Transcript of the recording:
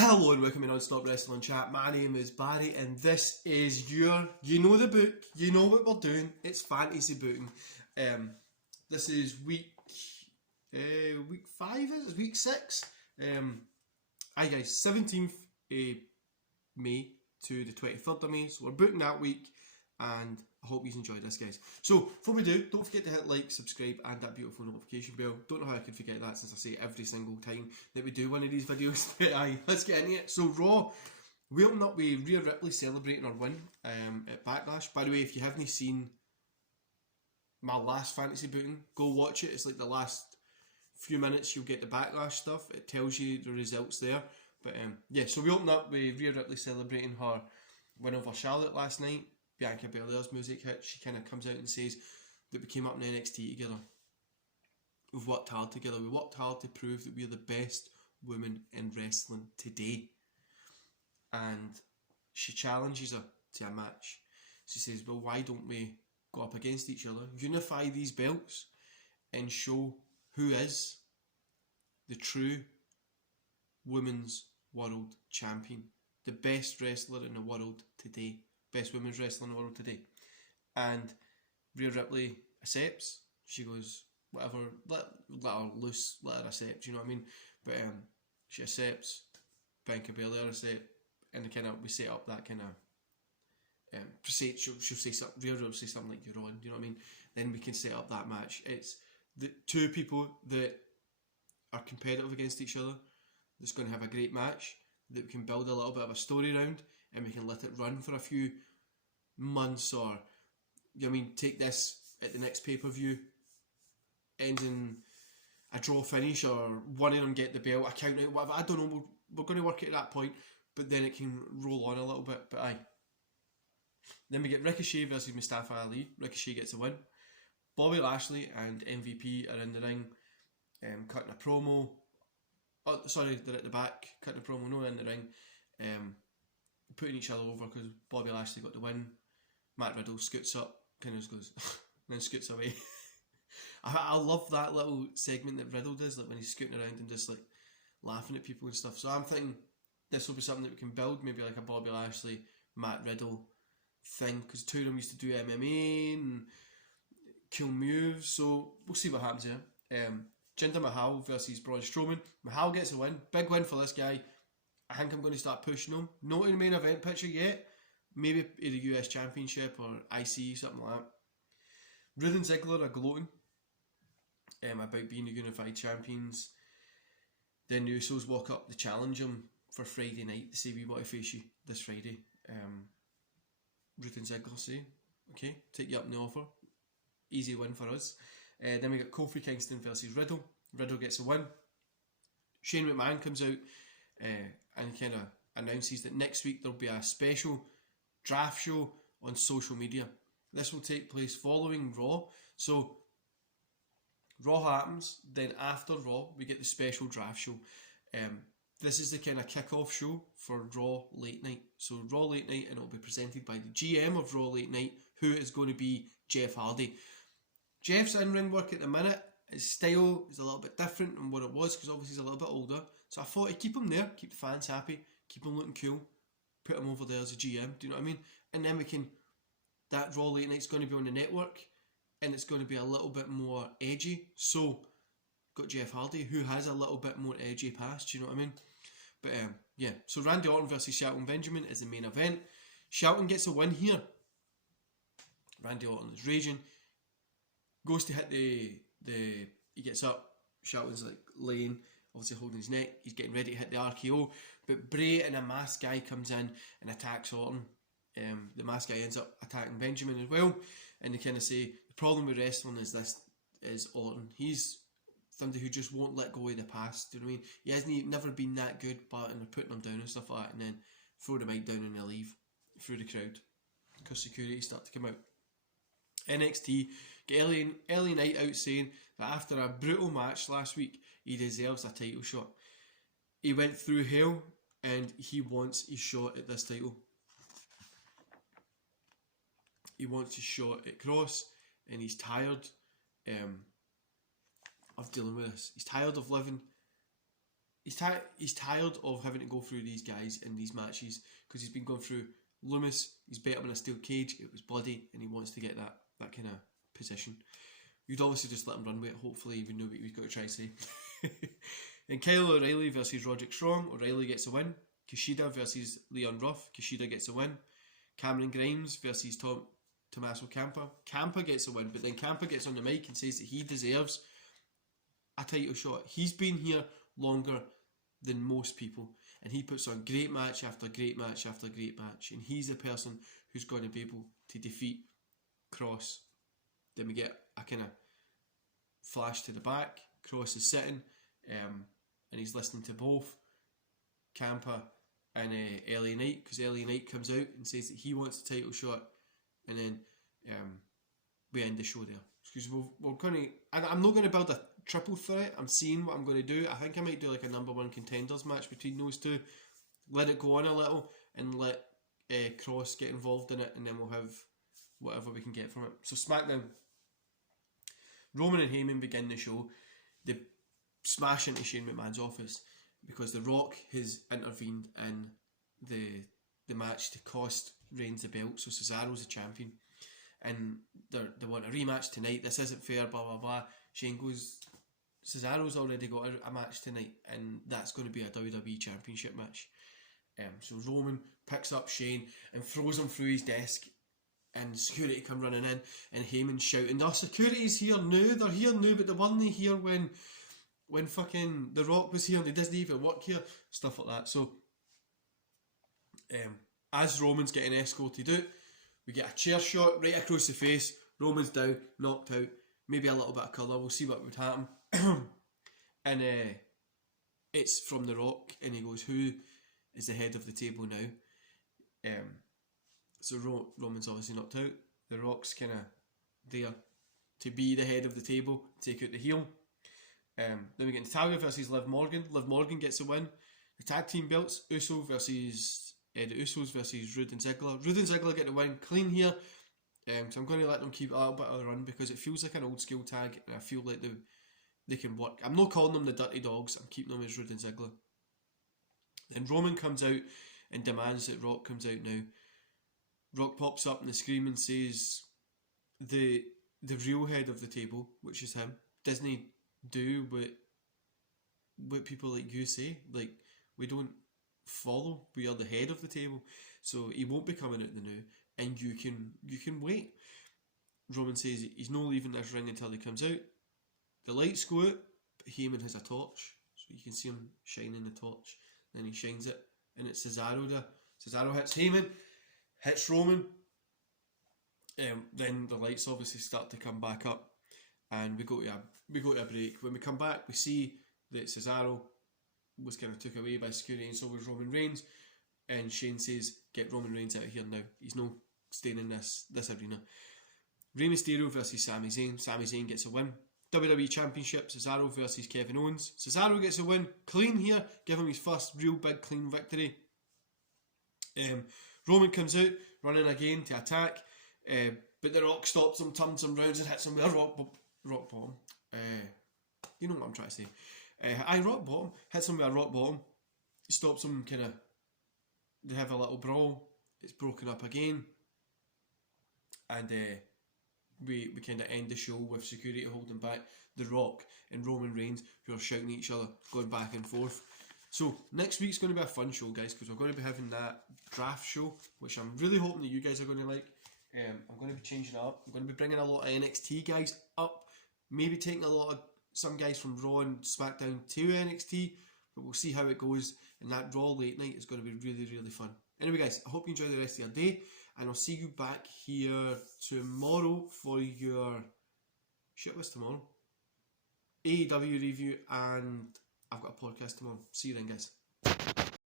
Hello and welcome to Non-Stop Wrestling Chat. My name is Barry and this is your, you know the book, you know what we're doing, it's fantasy booking. This is week 5, is it? Week 6. Hi guys, 17th May to the 23rd of May, so we're booking that week and I hope you enjoyed this, guys. So before we do, don't forget to hit like, subscribe and that beautiful notification bell. Don't know how I could forget that since I say it every single time that we do one of these videos. But aye, let's get into it. So Raw, we open up with Rhea Ripley celebrating her win at Backlash. By the way, if you haven't seen my last fantasy booking, go watch it. It's like the last few minutes you'll get the Backlash stuff. It tells you the results there. But yeah, so we open up with Rhea Ripley celebrating her win over Charlotte last night. Bianca Belair's music hit. She kind of comes out and says that we came up in NXT together. We've worked hard together. We worked hard to prove that we're the best women in wrestling today. And she challenges her to a match. She says, well, why don't we go up against each other, unify these belts, and show who is the true women's world champion, the best wrestler in the world today. Best women's wrestler in the world today. And Rhea Ripley accepts. She goes, whatever, let her loose, let her accept, you know what I mean? But she accepts, Bianca Belair accept, and kind of we set up that kind of she'll say something, Rhea will say something like, you're on, you know what I mean? Then we can set up that match. It's the two people that are competitive against each other that's going to have a great match that we can build a little bit of a story around, and we can let it run for a few months, or you know what I mean, take this at the next pay-per-view, ends in a draw finish, or one of them get the belt, a count out, whatever, I don't know, we're going to work it at that point, but then it can roll on a little bit, but aye. Then we get Ricochet versus Mustafa Ali. Ricochet gets a win. Bobby Lashley and MVP are in the ring, cutting a promo. Oh, sorry, they're at the back, cutting a promo, no, in the ring, putting each other over because Bobby Lashley got the win. Matt Riddle scoots up, kind of just goes, and then scoots away. I love that little segment that Riddle does, like when he's scooting around and just like laughing at people and stuff. So I'm thinking this will be something that we can build, maybe like a Bobby Lashley, Matt Riddle thing, because two of them used to do MMA and cool moves. So we'll see what happens here. Jinder Mahal versus Braun Strowman. Mahal gets a win. Big win for this guy. I think I'm going to start pushing him. Not in the main event picture yet. Maybe in the US Championship or IC, something like that. Rude and Ziggler are gloating about being the unified champions. Then the Usos walk up to challenge him for Friday night to say, we want to face you this Friday. Rude and Ziggler say, okay, take you up on the offer. Easy win for us. Then we got Kofi Kingston versus Riddle. Riddle gets a win. Shane McMahon comes out and kind of announces that next week there'll be a special draft show on social media. This will take place following Raw. So Raw happens, then after Raw we get the special draft show. This is the kind of kick-off show for Raw Late Night. So Raw Late Night, and it'll be presented by the GM of Raw Late Night, who is going to be Jeff Hardy. Jeff's in-ring work at the minute, his style is a little bit different than what it was, because obviously he's a little bit older. So I thought I'd keep him there, keep the fans happy, keep him looking cool, put him over there as a GM, do you know what I mean? And then we can, that Raw Late Night's going to be on the network, and it's going to be a little bit more edgy. So, got Jeff Hardy, who has a little bit more edgy past, do you know what I mean? But yeah, so Randy Orton versus Shelton Benjamin is the main event. Shelton gets a win here. Randy Orton is raging, goes to hit he gets up, Shelton's like laying, obviously holding his neck, he's getting ready to hit the RKO, but Bray and a masked guy comes in and attacks Orton. The masked guy ends up attacking Benjamin as well, and they kind of say, the problem with wrestling is Orton. He's somebody who just won't let go of the past, do you know what I mean? He hasn't never been that good, but and they're putting him down and stuff like that, and then throw the mic down and they leave through the crowd, because security start to come out. NXT get LA Knight out saying that after a brutal match last week, he deserves a title shot. He went through hell and he wants his shot at this title. He wants his shot at Cross, and he's tired of dealing with this. He's tired of living he's tired of having to go through these guys in these matches, because he's been going through Loomis. He's beat him in a steel cage. It was bloody, and he wants to get that kind of position. You'd obviously just let him run with it. Hopefully, even know what he's got to try to say. And Kyle O'Reilly versus Roderick Strong. O'Reilly gets a win. Kushida versus Leon Ruff. Kushida gets a win. Cameron Grimes versus Tommaso Ciampa. Ciampa gets a win, but then Ciampa gets on the mic and says that he deserves a title shot. He's been here longer than most people, and he puts on great match after great match after great match, and he's the person who's going to be able to defeat Cross. Then we get a kind of flash to the back. Cross is sitting, and he's listening to both Ciampa and LA Knight, because LA Knight comes out and says that he wants the title shot, and then we end the show there. Because we're going to, and I'm not going to build a triple threat. I'm seeing what I'm going to do. I think I might do like a number one contenders match between those two. Let it go on a little and let Cross get involved in it, and then we'll have whatever we can get from it. So SmackDown, Roman and Heyman begin the show. They smash into Shane McMahon's office because The Rock has intervened in the match to cost Reigns the belt. So Cesaro's the champion, and they want a rematch tonight. This isn't fair, blah blah blah. Shane goes, Cesaro's already got a match tonight, and that's going to be a WWE Championship match. So Roman picks up Shane and throws him through his desk, and security come running in, and Heyman's shouting, "Our security's here now, they're here now, but they weren't here when fucking The Rock was here, and they didn't even work here," stuff like that. So as Roman's getting escorted out, we get a chair shot right across the face. Roman's down, knocked out, maybe a little bit of colour, we'll see what would happen. And it's from The Rock, and he goes, "Who is the head of the table now?" So Roman's obviously knocked out. The Rock's kind of there to be the head of the table, take out the heel. Then we get Natalia versus Liv Morgan. Liv Morgan gets a win. The tag team belts, the Usos versus Rude and Ziggler. Rude and Ziggler get the win clean here. So I'm going to let them keep a little bit of a run, because it feels like an old school tag, and I feel like they can work. I'm not calling them the Dirty Dogs, I'm keeping them as Rude and Ziggler. Then Roman comes out and demands that Rock comes out now. Rock pops up in the screen and says the real head of the table, which is him, doesn't do what people like you say. Like, we don't follow, we are the head of the table. So he won't be coming out the now, and you can wait. Roman says he's not leaving this ring until he comes out. The lights go out, but Heyman has a torch, so you can see him shining the torch. Then he shines it, and it's Cesaro there. Cesaro hits Heyman, hits Roman. Then the lights obviously start to come back up, and we go to a break. When we come back, we see that Cesaro was kind of took away by security, and so was Roman Reigns. And Shane says, "Get Roman Reigns out of here now. He's no staying in this arena." Rey Mysterio versus Sami Zayn. Sami Zayn gets a win. WWE Championship, Cesaro versus Kevin Owens. Cesaro gets a win clean here, give him his first real big clean victory. Roman comes out running again to attack, but The Rock stops him, turns him round and hits him with a rock bottom. You know what I'm trying to say. Rock bottom, hits him with a rock bottom, stops him, kind of, they have a little brawl, it's broken up again, and we kind of end the show with security holding back The Rock and Roman Reigns, who are shouting at each other, going back and forth. So next week's going to be a fun show, guys, because we're going to be having that draft show, which I'm really hoping that you guys are going to like. I'm going to be changing it up. I'm going to be bringing a lot of NXT guys up, maybe taking some guys from Raw and SmackDown to NXT, but we'll see how it goes. And that Raw late night is going to be really, really fun. Anyway, guys, I hope you enjoy the rest of your day, and I'll see you back here tomorrow for your shit list tomorrow, AEW review, and I've got a podcast tomorrow. See you then, guys.